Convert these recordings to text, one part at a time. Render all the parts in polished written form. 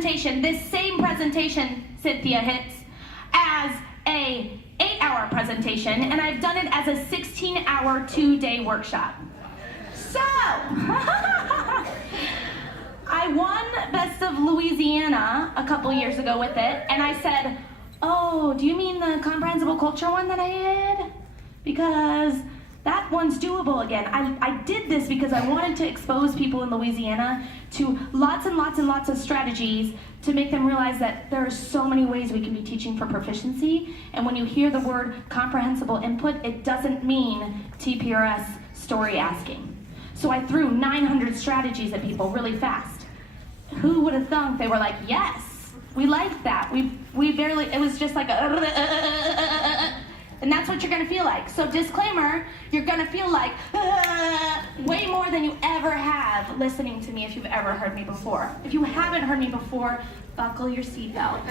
presentation, this same presentation, Cynthia hits, as a 8-hour presentation, and I've done it as a 16-hour 2-day workshop. So, I won Best of Louisiana a couple years ago with it, and I said, oh, do you mean the comprehensible culture one that I did? Because that one's doable again. I did this because I wanted to expose people in Louisiana to lots and lots and lots of strategies to make them realize that there are so many ways we can be teaching for proficiency, and when you hear the word comprehensible input, it doesn't mean TPRS story asking. So I threw 900 strategies at people really fast. Who would have thunk they were like, yes, we liked that. We barely, it was just like a and that's what you're gonna feel like. So disclaimer, you're gonna feel like way more than you ever have listening to me if you've ever heard me before. If you haven't heard me before, buckle your seatbelt.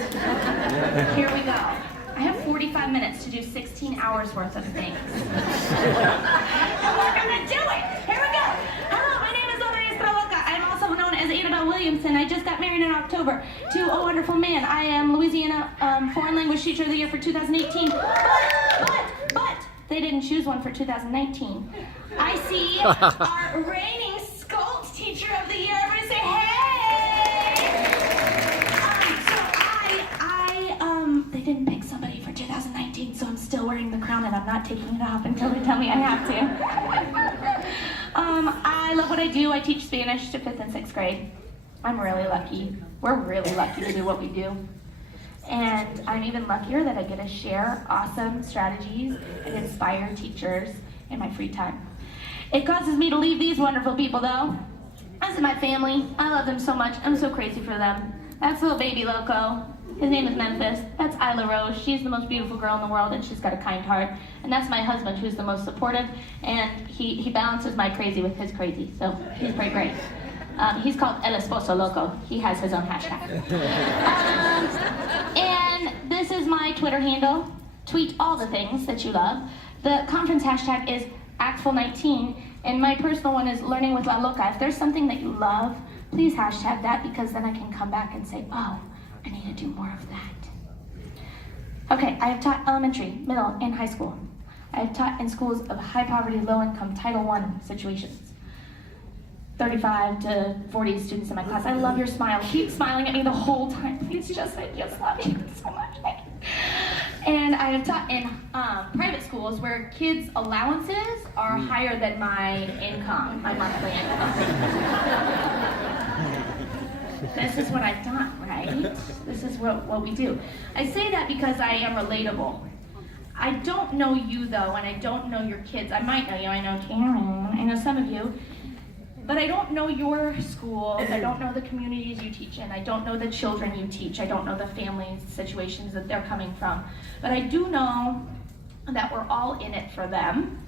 Here we go. I have 45 minutes to do 16 hours worth of things. And we're gonna do it. Here we go. Hello, my name is By La Meastra Loca. I'm also known as Annabelle Williamson. I just got married in October to a wonderful man. I am Louisiana Foreign Language Teacher of the Year for 2018. But they didn't choose one for 2019. I see our reigning Sculpt Teacher of the Year. Everybody say hey! They didn't pick somebody for 2019, so I'm still wearing the crown and I'm not taking it off until they tell me I have to. I love what I do. I teach Spanish to 5th and 6th grade. I'm really lucky. We're really lucky to do what we do. And I'm even luckier that I get to share awesome strategies and inspire teachers in my free time. It causes me to leave these wonderful people though. This is my family. I love them so much. I'm so crazy for them. That's little baby Loco. His name is Memphis. That's Isla Rose. She's the most beautiful girl in the world and she's got a kind heart. And that's my husband who's the most supportive, and he balances my crazy with his crazy, so he's pretty great. He's called El Esposo Loco. He has his own hashtag. And this is my Twitter handle. Tweet all the things that you love. The conference hashtag is Actful19, and my personal one is Learning with La Loca. If there's something that you love, please hashtag that, because then I can come back and say, oh, I need to do more of that. Okay, I have taught elementary, middle, and high school. I have taught in schools of high poverty, low income, Title I situations. 35 to 40 students in my class. I love your smile. Keep smiling at me the whole time. Please, I just love you so much. And I have taught in private schools where kids' allowances are higher than my income, my monthly income. This is what I've done, right? This is what we do. I say that because I am relatable. I don't know you though, and I don't know your kids. I might know you, I know Karen, I know some of you. But I don't know your schools, I don't know the communities you teach in, I don't know the children you teach, I don't know the family situations that they're coming from. But I do know that we're all in it for them.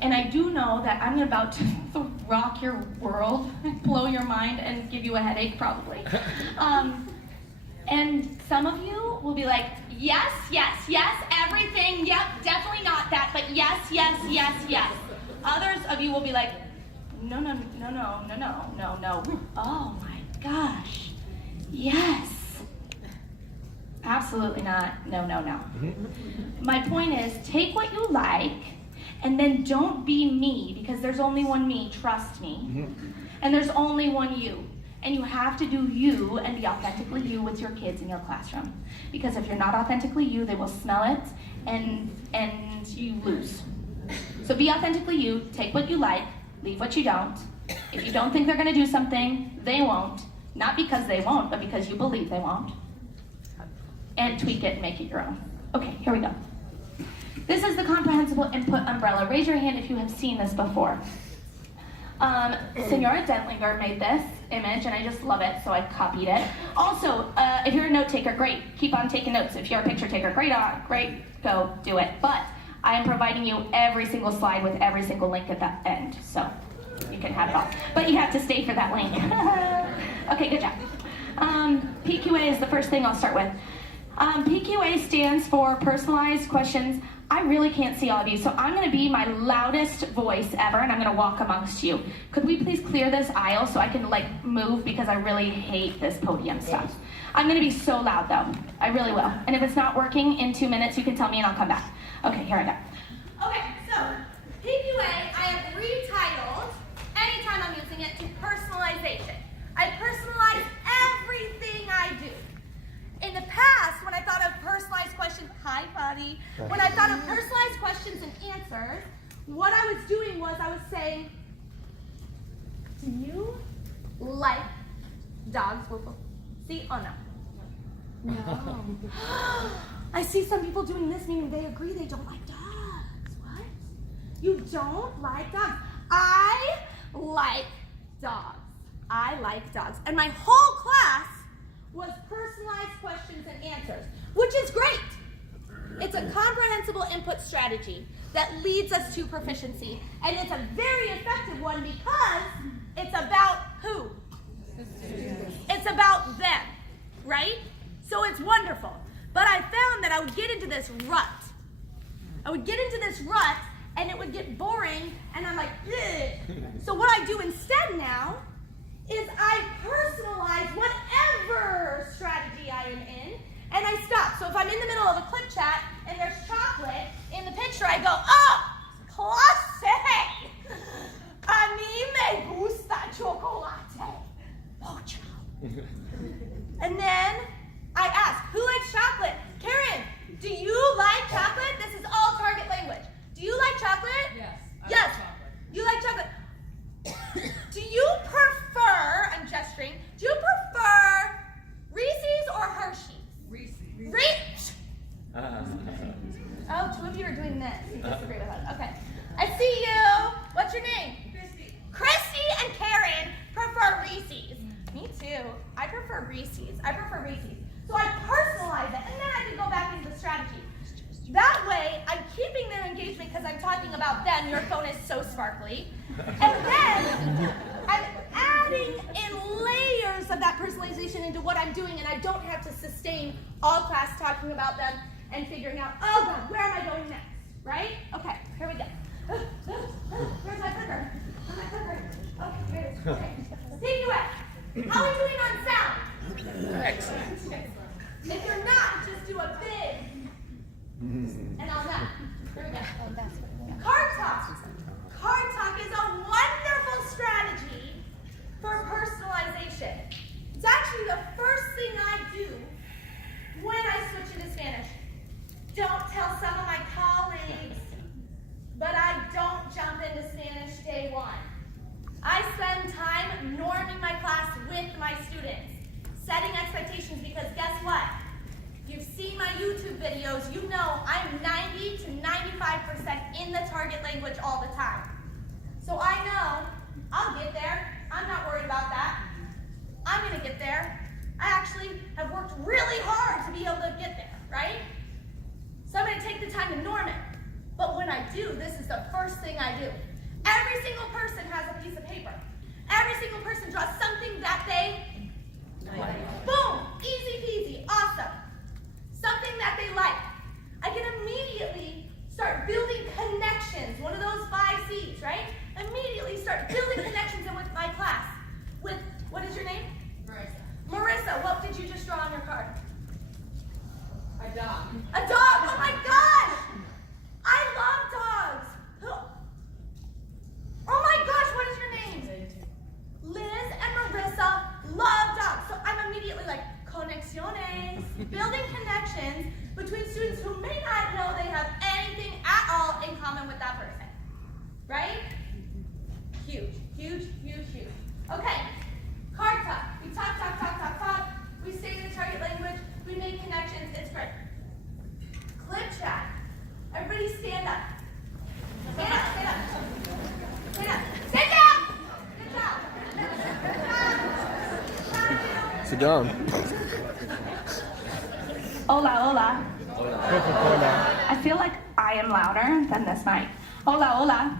And I do know that I'm about to rock your world, blow your mind, and give you a headache probably. And some of you will be like, yes, yes, yes, everything, yep, definitely not that, but yes, yes, yes, yes. Others of you will be like, no. Oh my gosh, yes. Absolutely not, no. My point is, take what you like, and then don't be me, because there's only one me, trust me. And there's only one you. And you have to do you and be authentically you with your kids in your classroom. Because if you're not authentically you, they will smell it and you lose. So be authentically you, take what you like, leave what you don't. If you don't think they're gonna do something, they won't. Not because they won't, but because you believe they won't. And tweak it and make it your own. Okay, here we go. This is the comprehensible input umbrella. Raise your hand if you have seen this before. Senora Dentlinger made this image, and I just love it, so I copied it. Also, if you're a note taker, great, keep on taking notes. If you're a picture taker, great, go do it. But I am providing you every single slide with every single link at the end, so you can have it all. But you have to stay for that link. Okay, good job. PQA is the first thing I'll start with. PQA stands for Personalized Questions I really can't see all of you, so I'm gonna be my loudest voice ever, and I'm gonna walk amongst you. Could we please clear this aisle so I can like move, because I really hate this podium stuff. I'm gonna be so loud though, I really will. And if it's not working in 2 minutes, you can tell me and I'll come back. Okay, here I go. Okay, so PQA, I have retitled, anytime I'm using it, to personalization. I personalize everything I do. In the past, when I thought of personalized questions, hi buddy, when I thought of personalized questions and answers, what I was doing was I was saying, do you like dogs? See, oh no. No. I see some people doing this, meaning they agree they don't like dogs. What? You don't like dogs? I like dogs. I like dogs. And my whole class was personalized questions and answers, which is great. It's a comprehensible input strategy that leads us to proficiency. And it's a very effective one because it's about who? It's about them, right? So it's wonderful. But I found that I would get into this rut. And it would get boring, and I'm like, ugh. So what I do instead now is I personalize whatever strategy I am in, and I stop. So if I'm in the middle of a clip chat and there's chocolate in the picture, I go, oh, clase. A mí me gusta chocolate. Mucho. And then I ask, who likes chocolate? Karen, do you like chocolate? This is all target language. Do you like chocolate? Yes. Yes. Like chocolate. You like chocolate. Do you prefer, I'm gesturing, do you prefer Reese's or Hershey's? Reese's. Oh, two of you are doing this. You disagree with us. Okay. I see you. What's your name? Christy and Karen prefer Reese's. Me too. I prefer Reese's. So I personalize it, and then I can go back into the strategy. That way, I'm keeping their engagement because I'm talking about them. Your phone is so sparkly. And then I'm adding in layers of that personalization into what I'm doing, and I don't have to sustain all class talking about them and figuring out, oh God, where am I going next? Right? Okay, here we go. Where's my clicker? Okay, here it is. Okay. PQA, how are we doing on sound? Excellent. If you're not, just do a big and on that. Here we go. Card talk. Card talk is a wonderful strategy for personalization. It's actually the first thing I do when I switch into Spanish. Don't tell some of my colleagues, but I don't jump into Spanish day one. I spend time norming my class with my students, setting expectations, because guess what? You've seen my YouTube videos, you know I'm 90 to 95% in the target language all the time. So I know I'll get there. I'm not worried about that. I'm gonna get there. I actually have worked really hard to be able to get there, right? So I'm gonna take the time to norm it. But when I do, this is the first thing I do. Every single person has a piece of paper. Every single person draws something that they like. Boom, easy peasy, awesome. Something that they like. I can immediately start building connections. One of those 5 C's, right? Immediately start building connections in with my class. With, what is your name? Marissa, what did you just draw on your card? A dog. A dog, oh my gosh! I love dogs. Oh my gosh, what is your name? Liz and Marissa love dogs. So I'm immediately like, conexiones, building connections between students who may not know they have anything at all in common with that person. Right? Huge, huge, huge, huge. Okay, card talk. We talk. We stay in the target language. We make connections. It's great. Clip chat. Everybody stand up. Stand up. Stand up. Stand up. Sit down. Good job. Sit down. Hola. Coca-Cola. I feel like I am louder than this mic. Hola.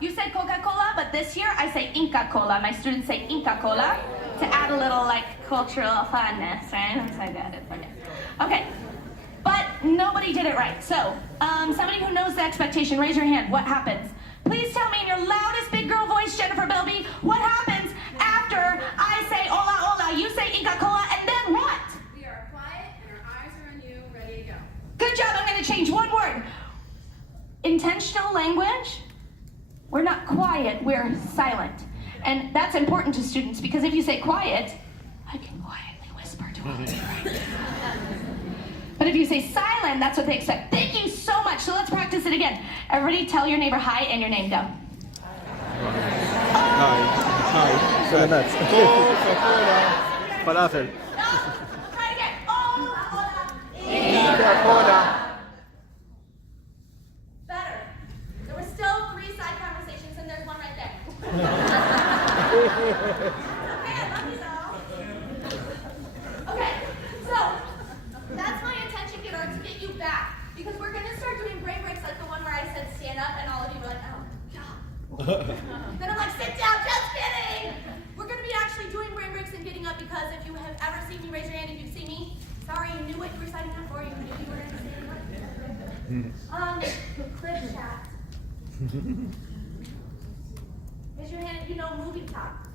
You said Coca-Cola, but this year I say Inca Cola. My students say Inca Cola to add a little like cultural funness, right? It's so good. Okay. But nobody did it right. So, somebody who knows the expectation, raise your hand. What happens? Please tell me in your loudest big girl voice, Jennifer Bilby, what happens after I say hola, hola, you say Inca Cola, and then what? We are quiet and our eyes are on you, ready to go. Good job, I'm gonna change one word. Intentional language, we're not quiet, we're silent. And that's important to students because if you say quiet, I can quietly whisper to others, right? But if you say silent, that's what they expect. Thank you so much. So let's practice it again. Everybody tell your neighbor hi and your name. Go. Hi. So nuts. Coca-Cola. Falafel. No, try it again. Hola, hola. Coca-Cola. Better. There were still 3 side conversations and there's one right there. Okay, I love you though. Okay, so that's my intention, kiddo, to get you back. Because we're going to start doing brain breaks like the one where I said stand up and all of you were like, oh, God. Then I'm like, sit down, just kidding. We're going to be actually doing brain breaks and getting up because if you have ever seen me, raise your hand if you've seen me. Sorry, you knew what you were signing up for. You knew you were going to say it. Clip chat. Raise your hand if you know movie talk.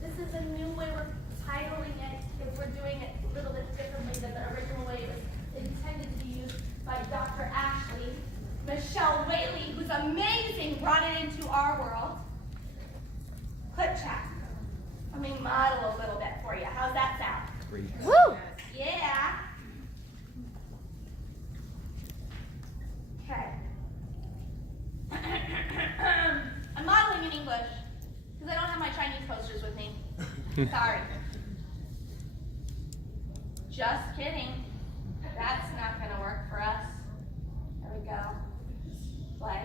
This is a new way we're titling it if we're doing it a little bit differently than the original way it was intended to be used by Dr. Ashley. Michelle Whaley, who's amazing, brought it into our world. Clip chat. Let me model a little bit for you. How's that sound? Great. Woo! Yeah. Okay. I'm modeling in English because I don't have my Chinese posters with me. Sorry. Just kidding. That's not going to work for us. There we go. Play.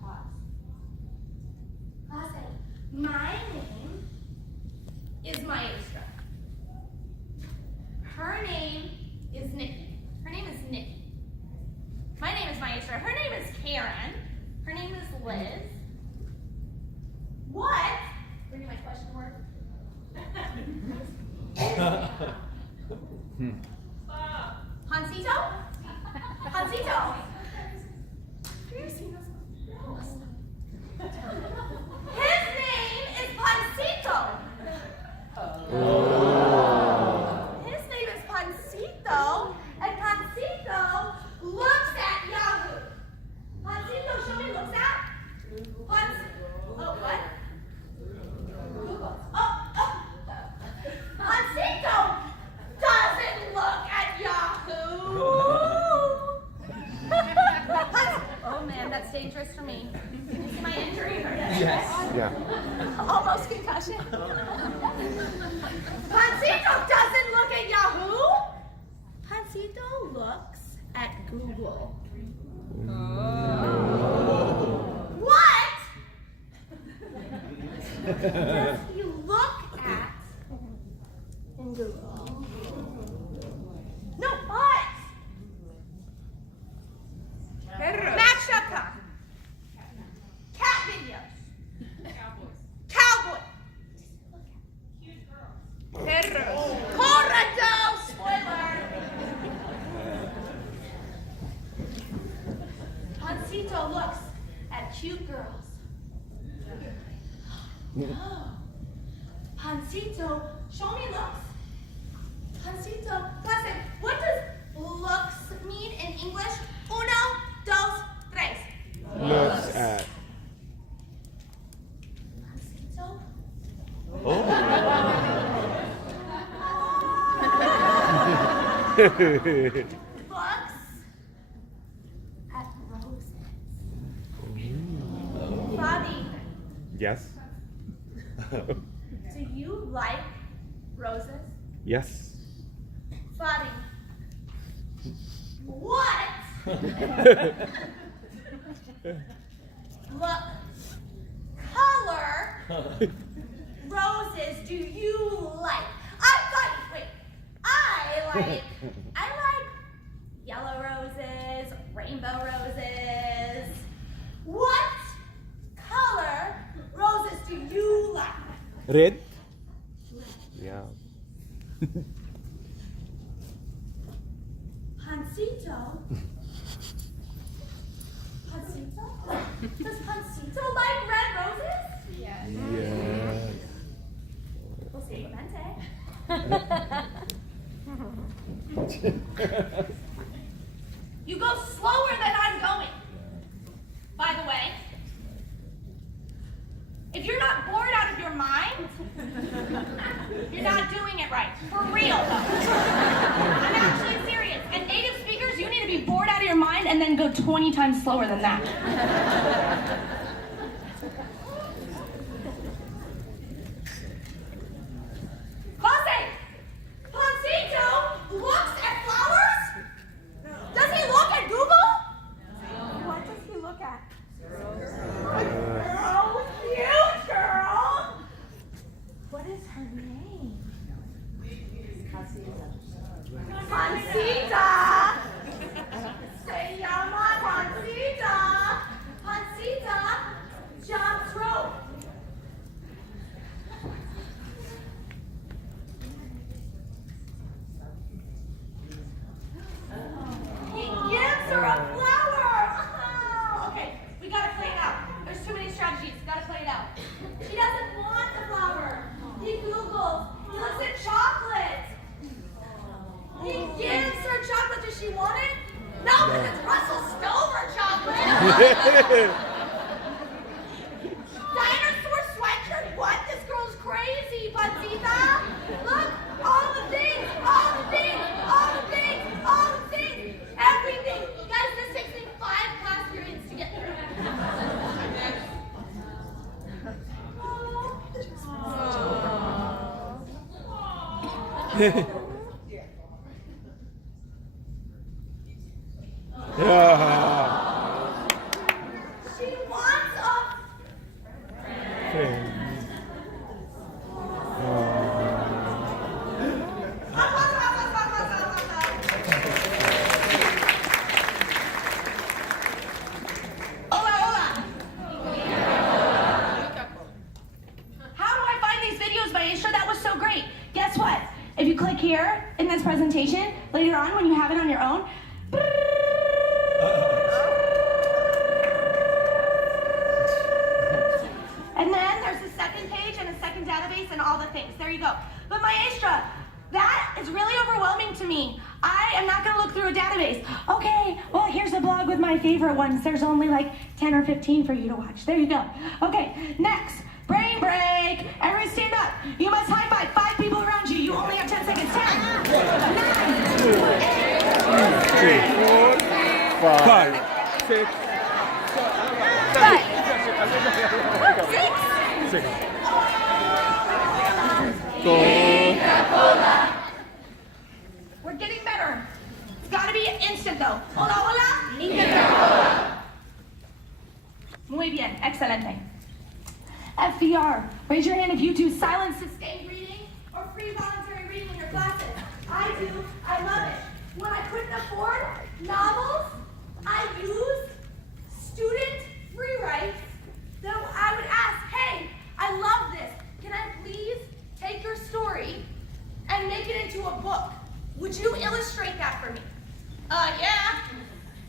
Pause. Pause. My name is Maestra. Her name is Nikki. Her name is Nikki. My name is Maestra. Her name is Karen. Her name is Liz. What? Bring my question word. Hansito? Hansito? Have you seen this? His name is Pancito. His name is Pancito, and Pancito looks at Yahoo. Pancito, show me looks at. Oh, what? Google. Oh. Pancito doesn't look at Yahoo. Oh man, that's dangerous for me. Can you see my injury? Yes. Yeah. Almost concussion. Pancito doesn't look at Yahoo. Pancito looks at Google. What does he look at in Google? No, what? Match up car. Cat videos. Cowboy. Perros. Correcto. Spoiler. Pancito looks at cute girls. Oh. Pancito, show me looks. Pancito, listen, what does looks mean in English? Uno, dos, tres. Looks at. Pancito? Oh. Looks at roses. Bobby, Yes. do you like roses? Yes. Bobby, what look color roses do you like? I like yellow roses, rainbow roses. What color roses do you like? Red. Yeah. Pancito? Pancito? Does Pancito like red roses? Yes. Yes. We'll see. Mente. You go slower than I'm going. By the way, if you're not bored out of your mind, you're not doing it right. For real, though. I'm actually serious. And native speakers, you need to be bored out of your mind and then go 20 times slower than that. Clase! Pancito looks at flowers? Does he look at Google? What does he look at? Oh, cute girl! What is her name? Pancita! Se llama Pancita! Pancita jumps rope. He gives her a flower! Oh, okay, we gotta play it out. There's too many strategies. Gotta play it out. She doesn't want the flower. He Googles. He looks at chocolate. He gives her chocolate. Does she want it? No, because it's Russell Stover chocolate. Dinosaur sweatshirt. What? This girl's crazy, Pancita. Look, all the things, all the things, all the things, all the things. Everything. Guys, this takes me 5 class periods to get through. Yeah. She wants a Hola, hola. How do I find these videos, Maestra? That was so great. Guess what? If you click here in this presentation, later on when you have it on your own, and then there's a second page and a second database and all the things. There you go. But Maestra, that is really overwhelming to me. I am not going to look through a database. Okay, well, here's a blog with my favorite ones. There's only like 10 or 15 for you to watch. There you go. Okay, next, brain break. Everyone stand up. You must high five 5 people around you. You only have 10 seconds. 10, 9, 8, 5, 6, 6. We're getting better. It's got to be instant though. Hola, hola. Internet. Muy bien. Excelente. FVR. Raise your hand if you do silent sustained reading or free voluntary reading in your classes. I do. I love it. When I couldn't afford novels, I used student free writes. Then I would ask, hey, I love this. Can I please take your story and make it into a book? Would you illustrate that for me? Yeah.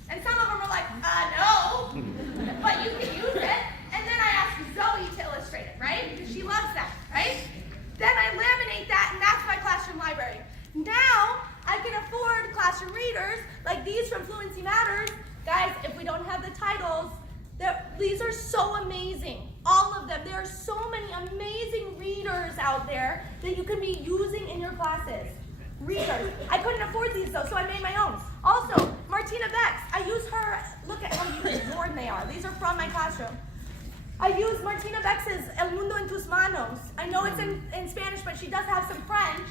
And some of them were like, no. But you can use it. And then I asked Zoe to illustrate it, right? Because she loves that, right? Then I laminate that, and that's my classroom library. Now, I can afford classroom readers, like these from Fluency Matters. Guys, if we don't have the titles, these are so amazing. All of them. There are so many amazing readers out there that you can be using in your classes. Readers. I couldn't afford these though, so I made my own. Also, Martina Bex. I use her. Look at how worn they are. These are from my classroom. I use Martina Bex's El Mundo en Tus Manos. I know it's in Spanish, but she does have some French.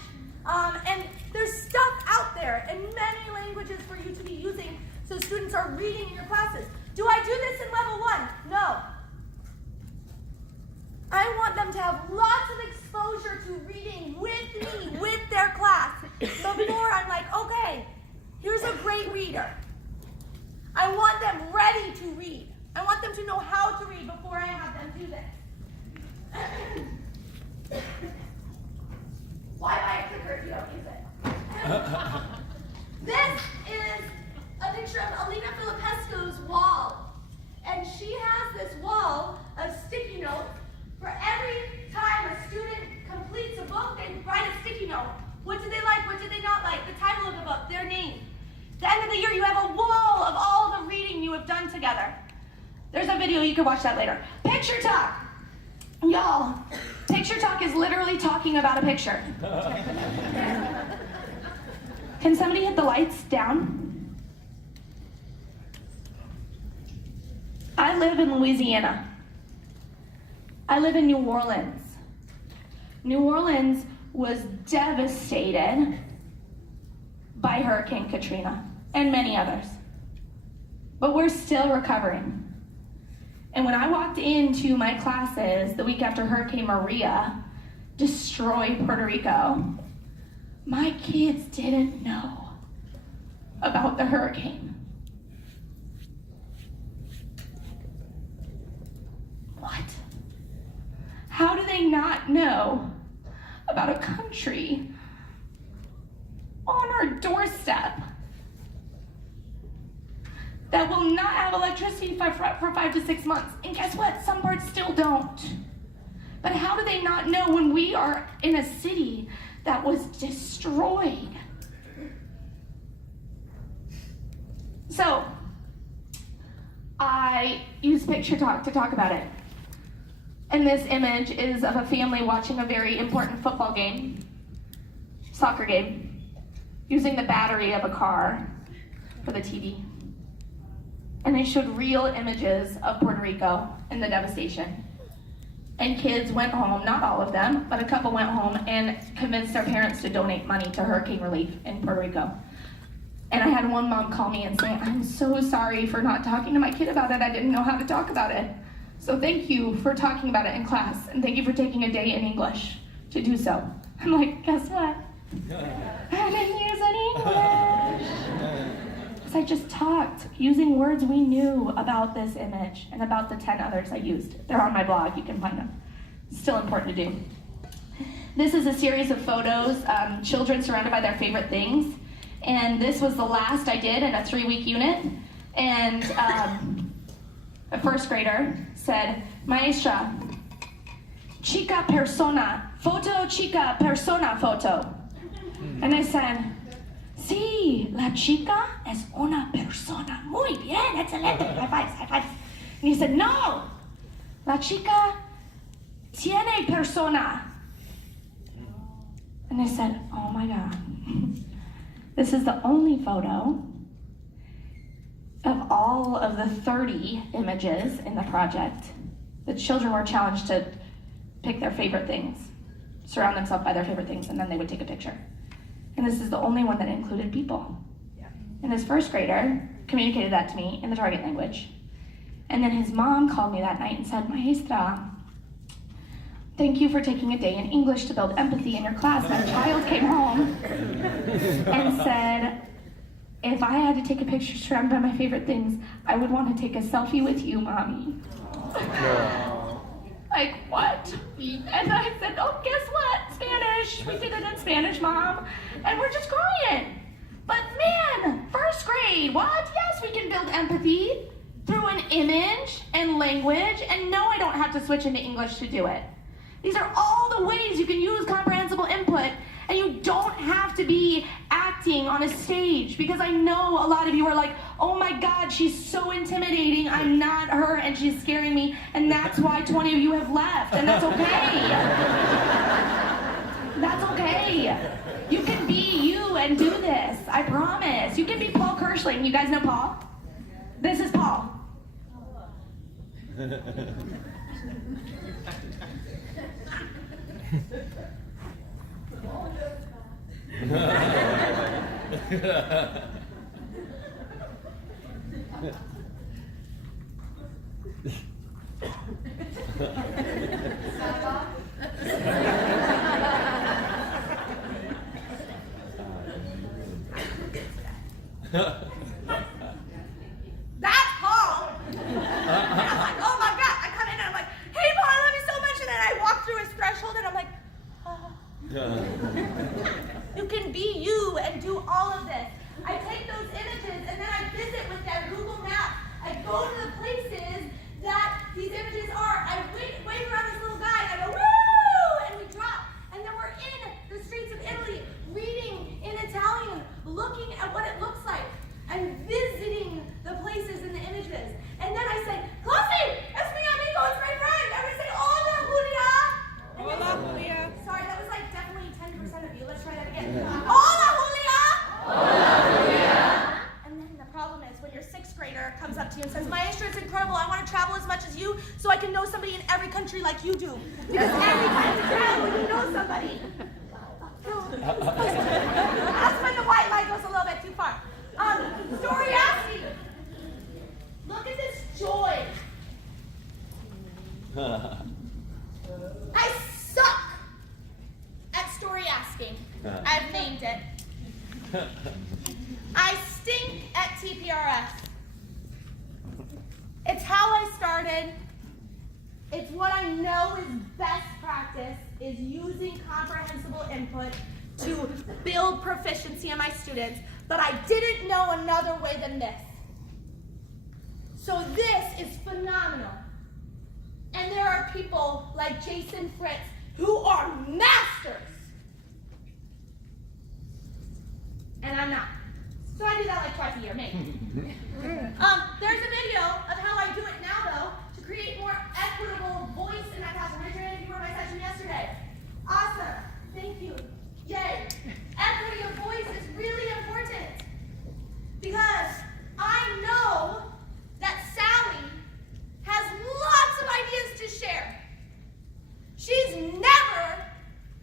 And there's stuff out there in many languages for you to be using so students are reading in your classes. Do I do this in level 1? No. I want them to have lots of exposure to reading with me, with their class, before I'm like, okay, here's a great reader. I want them ready to read. I want them to know how to read before I have them do this. Why buy a clicker if you don't use it? This is together. There's a video, you can watch that later. Picture talk. Y'all, picture talk is literally talking about a picture. Can somebody hit the lights down? I live in Louisiana. I live in New Orleans. New Orleans was devastated by Hurricane Katrina and many others. But we're still recovering. And when I walked into my classes the week after Hurricane Maria destroyed Puerto Rico, my kids didn't know about the hurricane. What? How do they not know about a country on our doorstep that will not have electricity for 5 to 6 months? And guess what? Some parts still don't. But how do they not know when we are in a city that was destroyed? So, I use picture talk to talk about it. And this image is of a family watching a very important football game, soccer game, using the battery of a car for the TV. And they showed real images of Puerto Rico and the devastation. And kids went home, not all of them, but a couple went home and convinced their parents to donate money to hurricane relief in Puerto Rico. And I had one mom call me and say, I'm so sorry for not talking to my kid about it. I didn't know how to talk about it. So thank you for talking about it in class, and thank you for taking a day in English to do so. I'm like, guess what? I didn't use any English. Because I just talked using words we knew about this image and about the 10 others I used. They're on my blog, you can find them. Still important to do. This is a series of photos, children surrounded by their favorite things. And this was the last I did in a 3-week unit. And a first grader said, Maestra, chica persona, photo chica persona photo. And I said, sí, la chica es una persona. Muy bien, excelente. High fives, high fives. And he said, no, la chica tiene persona. And I said, oh my God. This is the only photo of all of the 30 images in the project. The children were challenged to pick their favorite things, surround themselves by their favorite things, and then they would take a picture. And this is the only one that included people. And this first grader communicated that to me in the target language. And then his mom called me that night and said, Maestra, thank you for taking a day in English to build empathy in your class. My child came home and said, if I had to take a picture surrounded by my favorite things, I would want to take a selfie with you, Mommy. Like, what? And I said, oh, guess what? Spanish. We did it in Spanish, Mom. And we're just crying. But man, first grade, what? Yes, we can build empathy through an image and language. And no, I don't have to switch into English to do it. These are all the ways you can use comprehensible input, and you don't have to be acting on a stage, because I know a lot of you are like, oh my God, she's so intimidating, I'm not her, and she's scaring me, and that's why 20 of you have left, and that's okay. That's okay. You can be you and do this, I promise. You can be Paul Kirschling. You guys know Paul? This is Paul. That's Paul. And I'm like, oh my God. I come in and I'm like, hey Paul, I love you so much. And then I walk through his threshold and I'm like, you can be you and do all of this. I take those images and then I visit with that Google Map. I go to the places that these images are. I wave around this little guy and I go, woo! And we drop. And then we're in the streets of Italy, reading in Italian, looking at what it looks like, and visiting the places in the images. Hola, Julia! And then the problem is when your sixth grader comes up to you and says, Maestra, it's incredible. I want to travel as much as you so I can know somebody in every country like you do. Because every time you travel, you know somebody. That's when the white light goes a little bit too far. Story asking. Look at this joy. I suck at story asking. I've named it. I stink at TPRS. It's how I started. It's what I know is best practice, is using comprehensible input to build proficiency in my students, but I didn't know another way than this. So this is phenomenal. And there are people like Jason Fritz who are masters. And I'm not. So I do that like twice a year, maybe. There's a video of how I do it now, though, to create more equitable voice in my classroom. Raise your hand if you were in my session yesterday. Awesome. Thank you. Yay. Equity of voice is really important because I know that Sally has lots of ideas to share. She's never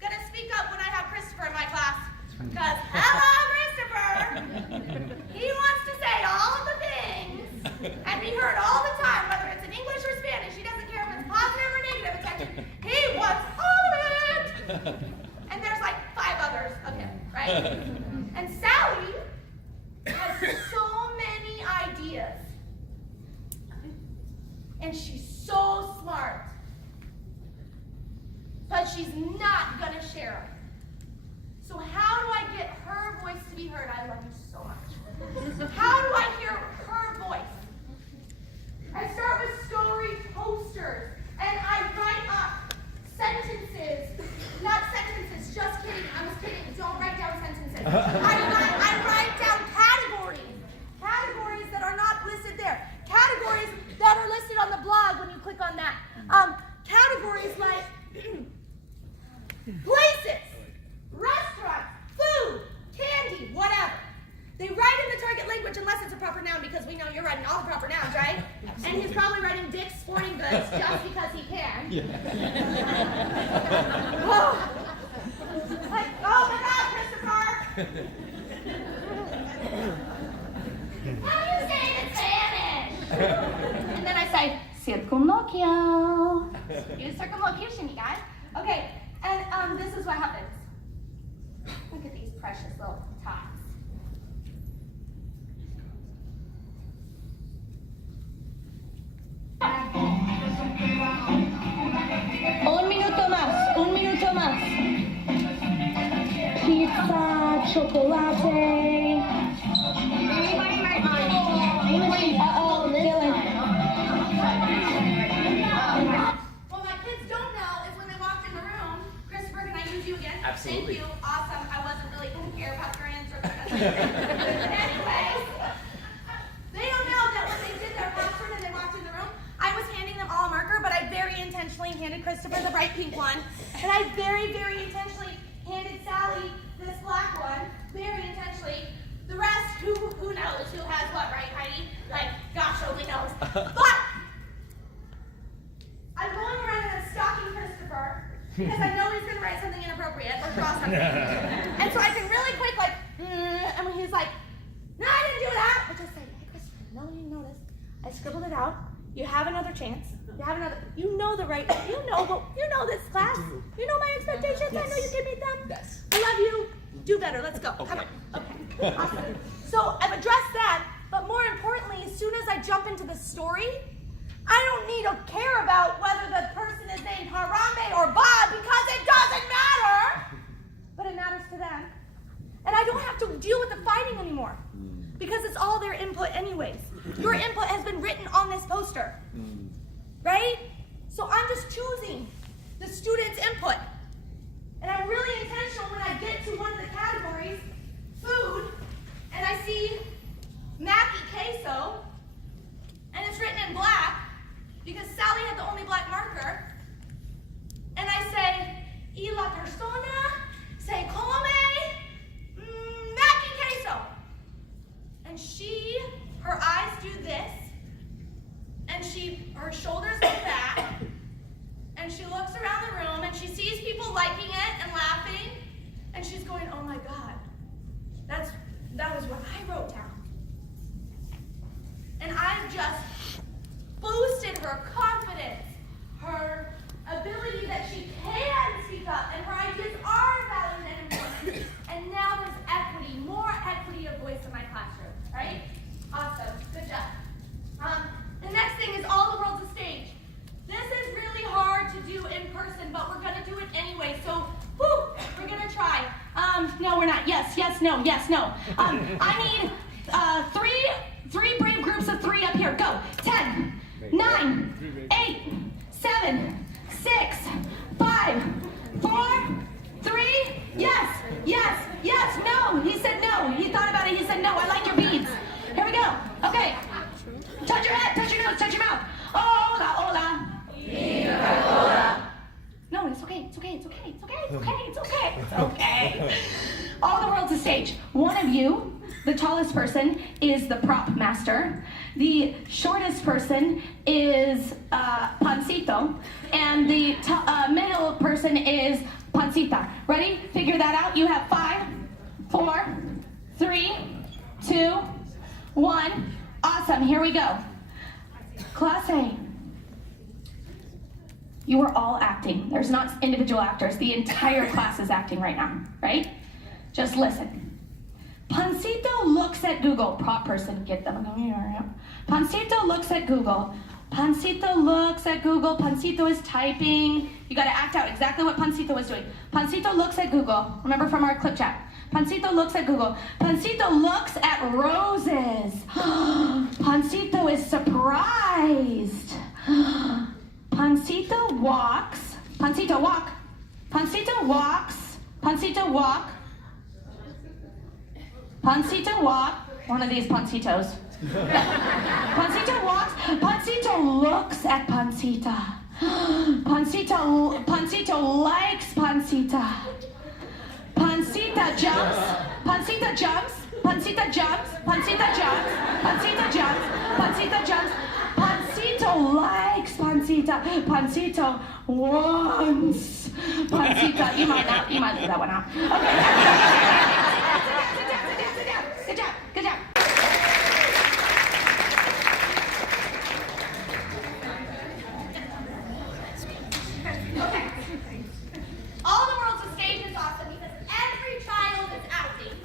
going to speak up when I have Christopher in my class. Because, hello, Christopher! He wants to say all of the things and be heard all the time, whether it's in English or Spanish. He doesn't care if it's positive or negative attention. He wants all of it! And there's like 5 others of him, right? And Sally has so many ideas. And she's so smart. But she's not going to share them. So how do I get her voice to be heard? I love you so much. How do I hear her voice? I start with story posters, and I write up sentences. Not sentences, just kidding. I was kidding. Don't write down sentences. I write down categories. Categories that are not listed there. Categories that are listed on the blog when you click on that. Categories like places, restaurants, food, candy, whatever. They write in the target language unless it's a proper noun, because we know you're writing all the proper nouns, right? And he's probably writing Dick's Sporting Goods just because he can. Yeah. Like, oh my God, Christopher! How do you say it in Spanish? And then I say, circunloquio. Use circumlocution, you guys. Okay, and this is what happens. Look at these precious little tots. Un minuto más. Pizza, chocolate. Anybody write mine? Uh-oh, Dylan. What my kids don't know is when they walked in the room, Christopher, can I use you again? Absolutely. Thank you. Awesome. I wasn't really going to care about your answer. But anyways, they don't know that when they did their password and they walked in the room, I was handing them all a marker, but I very intentionally handed Christopher the bright pink one, and I very, very intentionally handed Sally this black one, very intentionally. The rest, who knows who has what, right, Heidi? Like, gosh only knows. But I'm going around and I'm stalking Christopher because I know he's going to write something inappropriate or draw something. And so I can really quick, like, and when he's like, no, I didn't do that, I just say, hey, Christopher, no, you didn't notice. I scribbled it out. You have another chance. You know the right, you know this class. You know my expectations. Yes. I know you can meet them. Yes. I love you. Do better. Let's go. Okay. Come on. Okay. Awesome. So I've addressed that, but more importantly, as soon as I jump into the story, I don't need to care about whether the person is named Harambe or Bob, because it doesn't matter. But it matters to them. And I don't have to deal with the fighting anymore, because it's all their input anyways. Your input has been written on this poster, right? So I'm just choosing the student's input. And I'm really intentional when I get to one of the categories, food, and I see Mackie queso, and it's written in black, because Sally had the only black marker, and I say, y la persona se come yes, no, yes, no. I need three brave groups of 3 up here. Go. 10, 9, 8, 7, 6, 5, 4, 3. Yes, yes, yes, no. He said no. He thought about it. He said no. I like your beads. Here we go. Okay. Touch your head, touch your nose, touch your mouth. Hola, hola. No, it's okay, it's okay, it's okay, it's okay, it's okay, it's okay, it's okay. All the world's a stage. One of you, the tallest person, is the prop master. The shortest person is Pancito. And the middle person is Pancita. Ready? Figure that out. You have 5, 4, 3, 2, 1. Awesome, here we go. Class A. You are all acting. There's not individual actors. The entire class is acting right now, right? Just listen. Pancito looks at Google. Prop person, get them. Pancito looks at Google. Pancito looks at Google. Pancito is typing. You gotta act out exactly what Pancito was doing. Pancito looks at Google. Remember from our clip chat. Pancito looks at Google. Pancito looks at roses. Pancito is surprised. Pancito walks. Pancito walk. Pancito walks. Pancito walk. Pancito walk. One of these Pancitos. Pancito walks. Pancito looks at Pancita. Pancito likes Pancita. Pancita jumps. Pancita jumps. Pancita jumps. Pancita jumps. Pancita jumps. Pancita jumps. Pancito likes Pancita. Pancito wants Pancita. You might leave that one out. Okay. Sit down. Good job. Good job. Okay. All the world's a stage is awesome because every child is acting.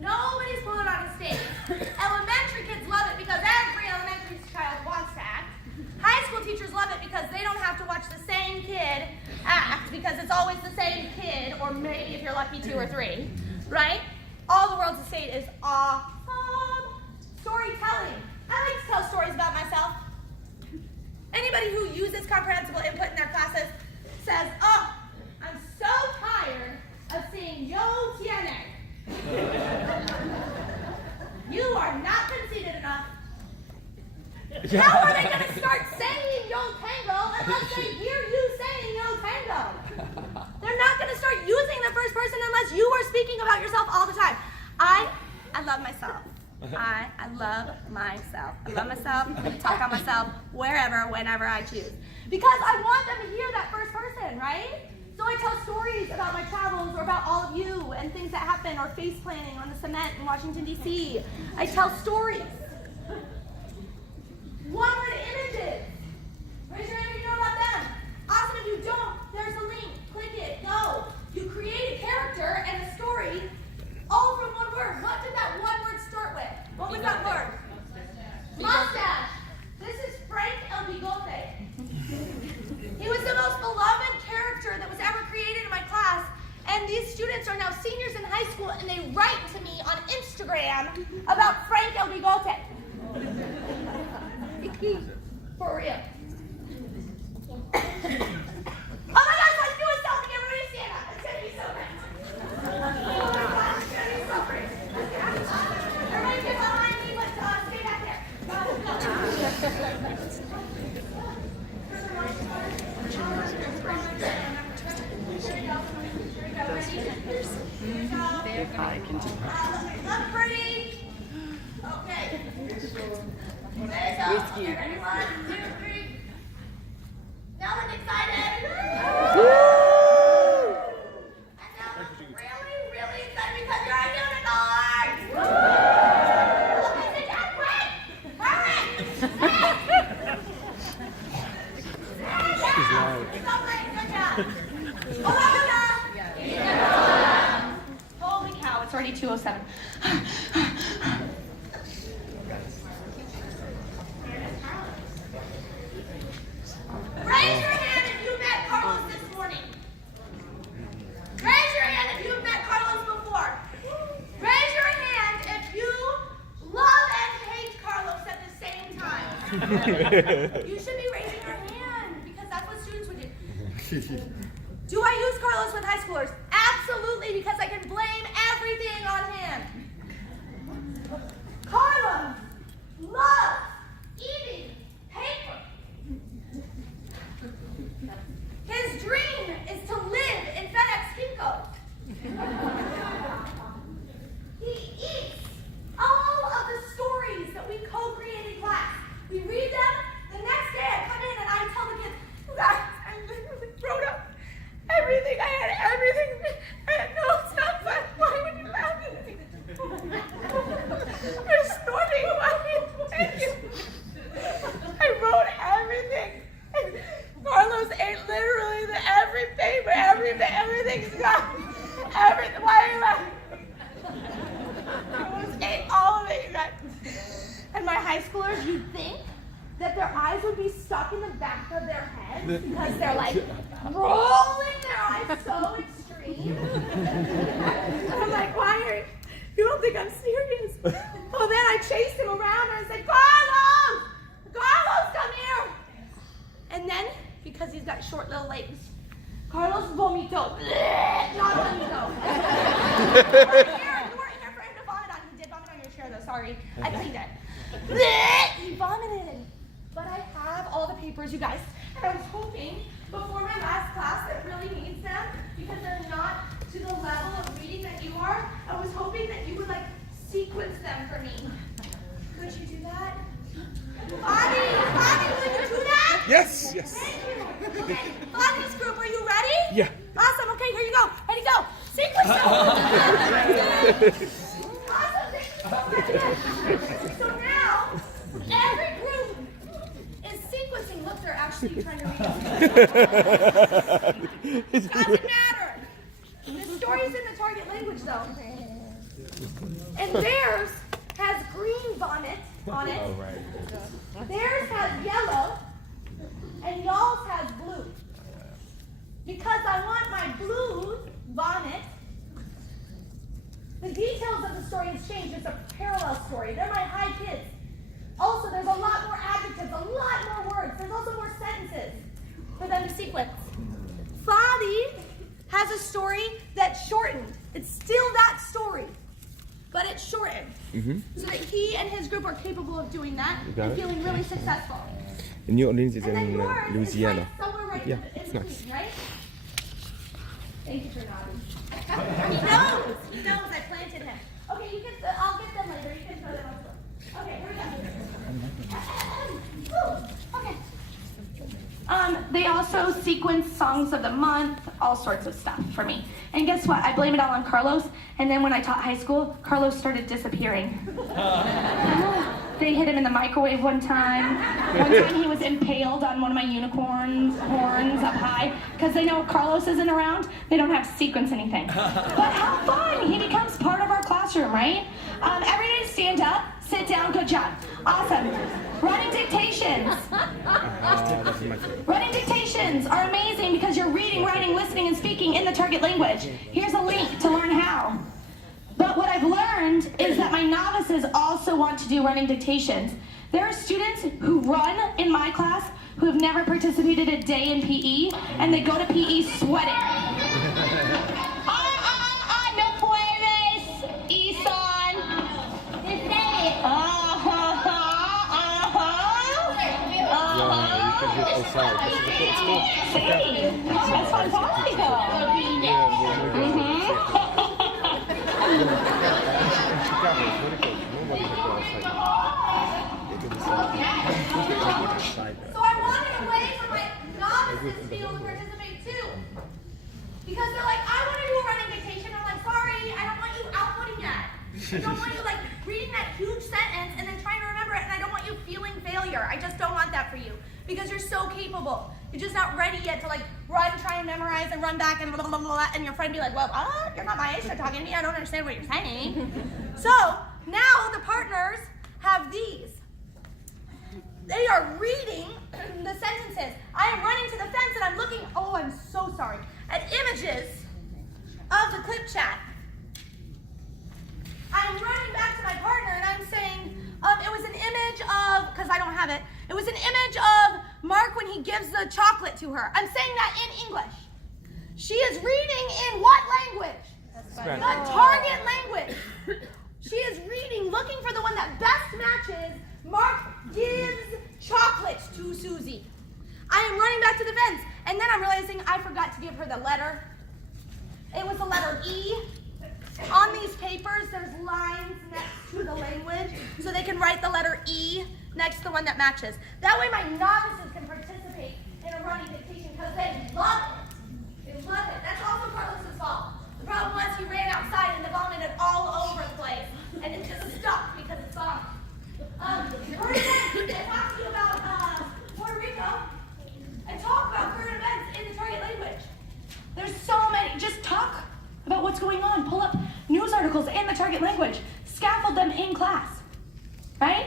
Nobody's put on a stage. Elementary kids love it because every elementary child wants to act. High school teachers love it because they don't have to watch the same kid act because it's always the same kid, or maybe if you're lucky 2 or 3, right? All the world's a stage is awesome. Storytelling. I like to tell stories about myself. Anybody who uses comprehensible input in their classes says, oh, I'm so tired of seeing yo tiene. You are not conceited enough. How are they going to start saying yo tango unless they hear you saying yo tango? They're not going to start using the first person unless you are speaking about yourself all the time. I love myself. I love myself. I love myself. I'm going to talk on myself wherever, whenever I choose. Because I want them to hear that first person, right? So I tell stories about my travels or about all of you and things that happen, or face planting on the cement in Washington, D.C. I tell stories. One-word images. Raise your hand if you know about them. Awesome, if you don't, there's a link. Click it. Go. You create a character and a story all from one word. What did that one word start with? What was that word? Mustache. This is Frank El Bigote. He was the most beloved character that was ever created in my class, and these students are now seniors in high school, and they write to me on Instagram about Frank El Bigote. For real. Oh my gosh, let's do a selfie. Everybody stand up. It's gonna be so great. Oh my gosh, it's gonna be so great. Everybody get behind me, but stay back there. Go. Look pretty. Okay. Whiskey. Ready? 1, 2, 3. Now I'm excited. Woo! And now I'm really, really excited because you're a unicorn. Look at the dad, quick! Hurry! She's loud. It's all right. Good job. Hola, hola. Holy cow! It's already 2:07. Raise your hand if you met Carlos this morning. Raise your hand if you've met Carlos before. You should be raising your hand because that's what students would do. Do I use Carlos with high schoolers? Absolutely, because I can blame everything on him. Carlos loves eating paper. His dream is to live in FedEx Kinko. He eats all of the stories that we co-created in class. We read them. The next day I come in and I tell the kids, "You guys, I literally wrote up everything. I had everything. I had notes on file. Why would you laugh at me? You're snorting. Why? Thank you. I wrote everything. Carlos ate literally every paper, everything's gone. Everything. Why are you laughing? Carlos ate all of it, you guys. And my high schoolers, you'd think that their eyes would be stuck in the back of their heads because they're like rolling their eyes so extreme. And I'm like, why are you don't think I'm serious? Well, then I chased him around and I said, Carlos! Carlos, come here! And then, because he's got short little legs, Carlos vomito. Not vomito. You weren't here for him to vomit on. He did vomit on your chair though, sorry. I cleaned it. He vomited. But I have all the papers, you guys. And I was hoping before my last class that really needs them, because they're not to the level of reading that you are, I was hoping that you would like sequence them for me. Could you do that? Bonnie, will you do that? Yes, yes. Thank you. Okay, Bonnie's group, are you ready? Yeah. Awesome, okay, here you go. Ready, go. Sequence them. Awesome, thank you so much. So now, every group is sequencing. Look, they're actually trying to read it. Doesn't matter. The story's in the target language, though. And theirs has green vomit on it. Oh, right. Theirs has yellow, and y'all's has blue. Because I want my blue vomit, the details of the story has changed. It's a parallel story. They're my high kids. Also, there's a lot more adjectives, a lot more words. There's also more sentences for them to sequence. Fadi has a story that's shortened. It's still that story, but it's shortened. So that he and his group are capable of doing that and feeling really successful. New Orleans is And then in yours Louisiana. is like somewhere right Yeah, in it's between, nice. right? Thank you for nodding. He knows I planted him. Okay, you can, I'll get them later. You can throw them on the floor. Okay, here we go. Okay. They also sequence songs of the month, all sorts of stuff for me. And guess what? I blame it all on Carlos. And then when I taught high school, Carlos started disappearing. They hit him in the microwave one time. One time he was impaled on one of my unicorn's horns up high. Because they know if Carlos isn't around, they don't have to sequence anything. But how fun! He becomes part of our classroom, right? Everybody stand up, sit down, good job. Awesome. Running dictations. Running dictations are amazing because you're reading, writing, listening, and speaking in the target language. Here's a link to learn how. But what I've learned is that my novices also want to do running dictations. There are students who run in my class who have never participated a day in PE, and they go to PE sweating. No puedes, Isan. Sí, es fantástico. So I wanted a way for my novices to be able to participate too. Because they're like, I want to do a running dictation. I'm like, sorry, I don't want you outputting that. I don't want you like reading that huge sentence and then trying to remember it, and I don't want you feeling failure. I just don't want that for you. Because you're so capable. You're just not ready yet to like run, try and memorize, and run back and blah, blah, blah, blah, and your friend be like, well, you're not my maestra talking to me. I don't understand what you're saying. So now the partners have these. They are reading the sentences. I am running to the fence and I'm looking, oh, I'm so sorry, at images of the clip chat. I'm running back to my partner and I'm saying, it was an image of, because I don't have it, It was an image of Mark when he gives the chocolate to her. I'm saying that in English. She is reading in what language? Spanish. The target language. She is reading, looking for the one that best matches. Mark gives chocolates to Susie. I am running back to the fence, and then I'm realizing I forgot to give her the letter. It was the letter E. On these papers, there's lines next to the language, so they can write the letter E next to the one that matches. That way my novices can participate in a running dictation because they love it. They love it. That's also Carlos's fault. The problem was he ran outside and vomited all over the place, and it just stuck because it's gone. Current events, I talked to you about Puerto Rico, and talk about current events in the target language. There's so many. Just talk about what's going on. Pull up news articles in the target language. Scaffold them in class, right?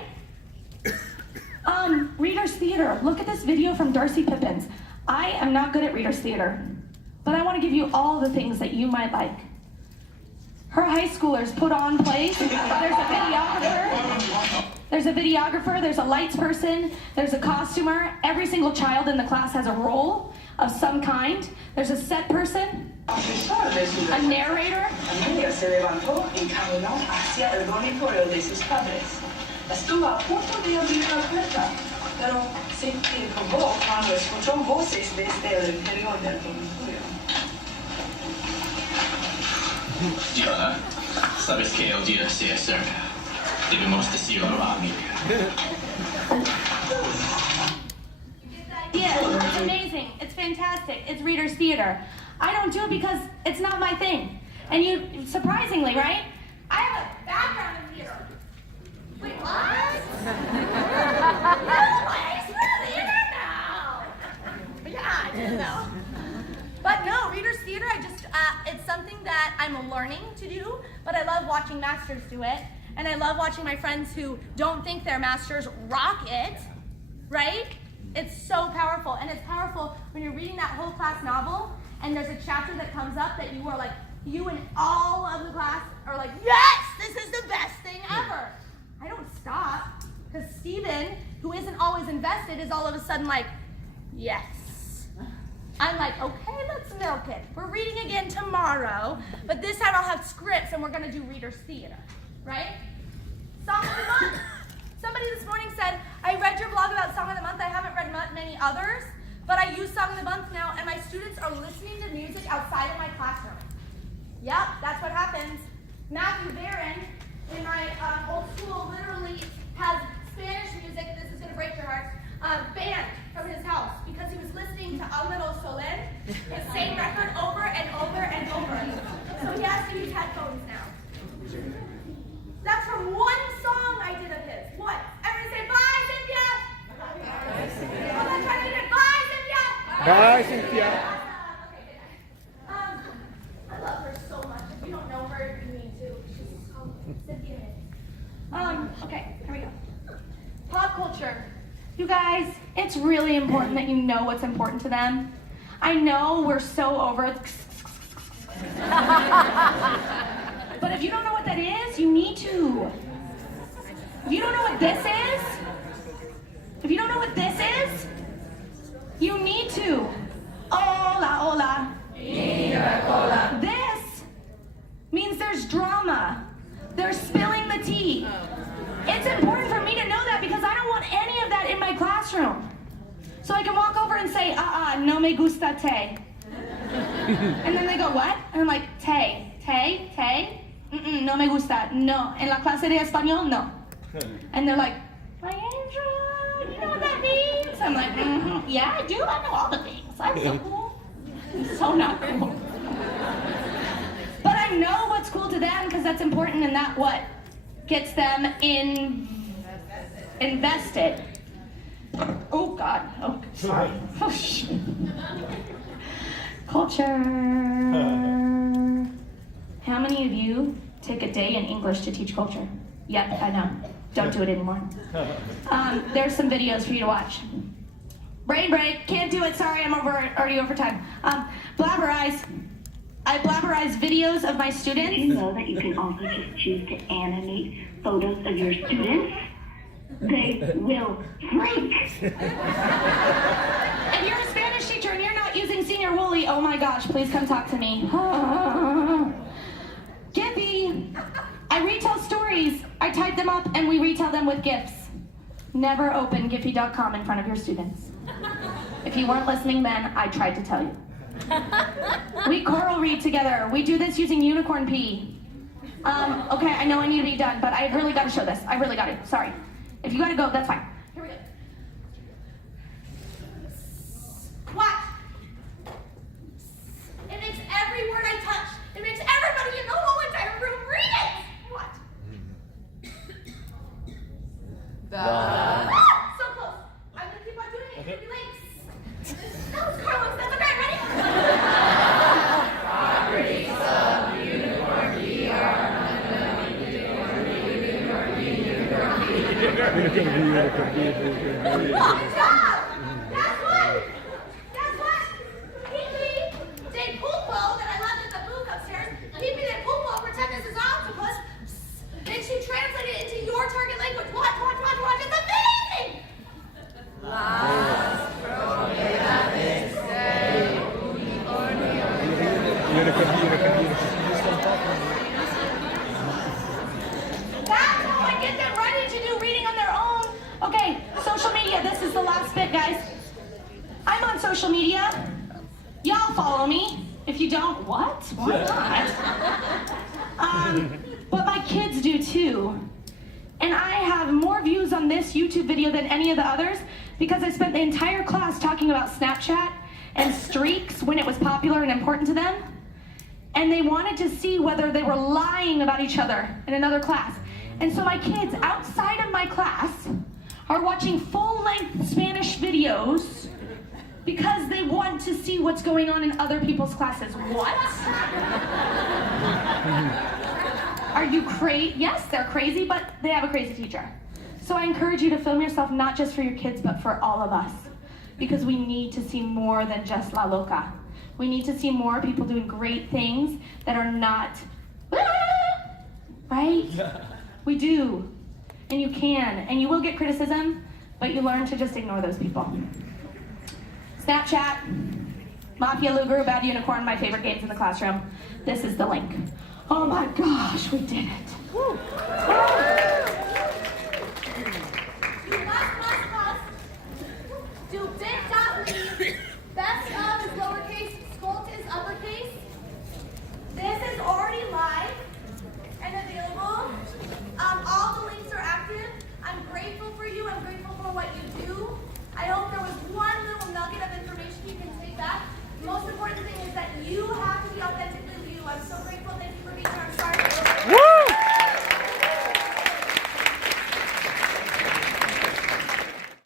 Reader's theater. Look at this video from Darcy Pippins. I am not good at reader's theater, but I want to give you all the things that you might like. Her high schoolers put on plays. There's a videographer, there's a lights person, there's a costumer. Every single child in the class has a role of some kind. There's a set person, a narrator. Amelia se levantó y caminó hacia el dormitorio de sus padres. Estuvo a punto de abrir la puerta, pero se incompó cuando escuchó voces desde el interior del dormitorio. Diana, sabes que el día se acerca. Debemos decirlo a Amelia. Yeah, it's amazing. It's fantastic. It's reader's theater. I don't do it because it's not my thing. And you, surprisingly, right? I have a background in theater. Wait, what? No, I still theater now. Yeah, I didn't know. But no, reader's theater, it's something that I'm learning to do, but I love watching masters do it. And I love watching my friends who don't think they're masters rock it, right? It's so powerful. And it's powerful when you're reading that whole class novel and there's a chapter that comes up that you are like, you and all of the class are like, yes, this is the best thing ever. I don't stop, because Steven, who isn't always invested, is all of a sudden like, yes. I'm like, okay, let's milk it. We're reading again tomorrow, but this time I'll have scripts and we're gonna do reader's theater, right? Song of the month. Somebody this morning said, I read your blog about Song of the Month. I haven't read many others, but I use Song of the Month now, and my students are listening to music outside of my classroom. Yep, that's what happens. Matthew Barron, in my old school, literally has Spanish music, this is going to break your hearts, banned from his house because he was listening to Alvaro Soler, the same record over and over and over. So he has to use headphones now. That's from one song I did of his. What? Everybody say, bye, Cynthia! Bye, Cynthia! Oh, that's right, I did it. Bye, Cynthia! Bye, Cynthia! I love her so much. If you don't know her, you need to. She's so Cynthia. Okay, here we go. Pop culture. You guys, it's really important that you know what's important to them. I know we're so over but if you don't know what that is, you need to. If you don't know what this is, you need to. Hola, hola. This means there's drama. There's spilling the tea. It's important for me to know that because I don't want any of that in my classroom. So I can walk over and say, no me gusta té. And then they go, what? And I'm like, té. No me gusta. No. En la clase de español, no. And they're like, Maestra, you know what that means? I'm like, yeah, I do. I know all the things. I'm so cool. I'm so not cool. But I know what's cool to them because that's important and that what gets them invested. Oh, God. Oh, sorry. Oh, shit. Culture. How many of you take a day in English to teach culture? Yep, I know. Don't do it anymore. There's some videos for you to watch. Brain break. Can't do it. Sorry, I'm already over time. Blabberize. I blabberize videos of my students. Did you know that you can also just choose to animate photos of your students? They will freak. If you're a Spanish teacher and you're not using Senior Wooly, oh my gosh, please come talk to me. Giphy. I retell stories. I type them up and we retell them with GIFs. Never open Giphy.com in front of your students. If you weren't listening then, I tried to tell you. We choral read together. We do this using Unicorn P. Okay, I know I need to be done, but I really got to show this. I really got to. Sorry. If you got to go, that's fine. Here we go. Watch. It makes every word I touch. It makes everybody in the whole entire room read it. What? So close. I'm gonna keep on doing it. It's gonna be late. That was Carlos. That's okay. Ready? Good job. That's what. Pee-pee de Pulpo that I left in the book upstairs. Pee-pee de Pulpo, pretend this is octopus. Makes you translate it into your target language. Watch. It's amazing. That's how I get them ready to do reading on their own. Okay, social media. This is the last bit, guys. I'm on social media. Y'all follow me. If you don't, what? Why not? But my kids do too. And I have more views on this YouTube video than any of the others because I spent the entire class talking about Snapchat and streaks when it was popular and important to them. And they wanted to see whether they were lying about each other in another class. And so my kids outside of my class are watching full-length Spanish videos because they want to see what's going on in other people's classes. What? Are you crazy? Yes, they're crazy, but they have a crazy teacher. So I encourage you to film yourself not just for your kids, but for all of us. Because we need to see more than just La Loca. We need to see more people doing great things that are not, right? We do. And you can. And you will get criticism, but you learn to just ignore those people. Snapchat, Mafia Luger, Bad Unicorn, my favorite games in the classroom. This is the link. Oh my gosh, we did it. Woo. You must do this.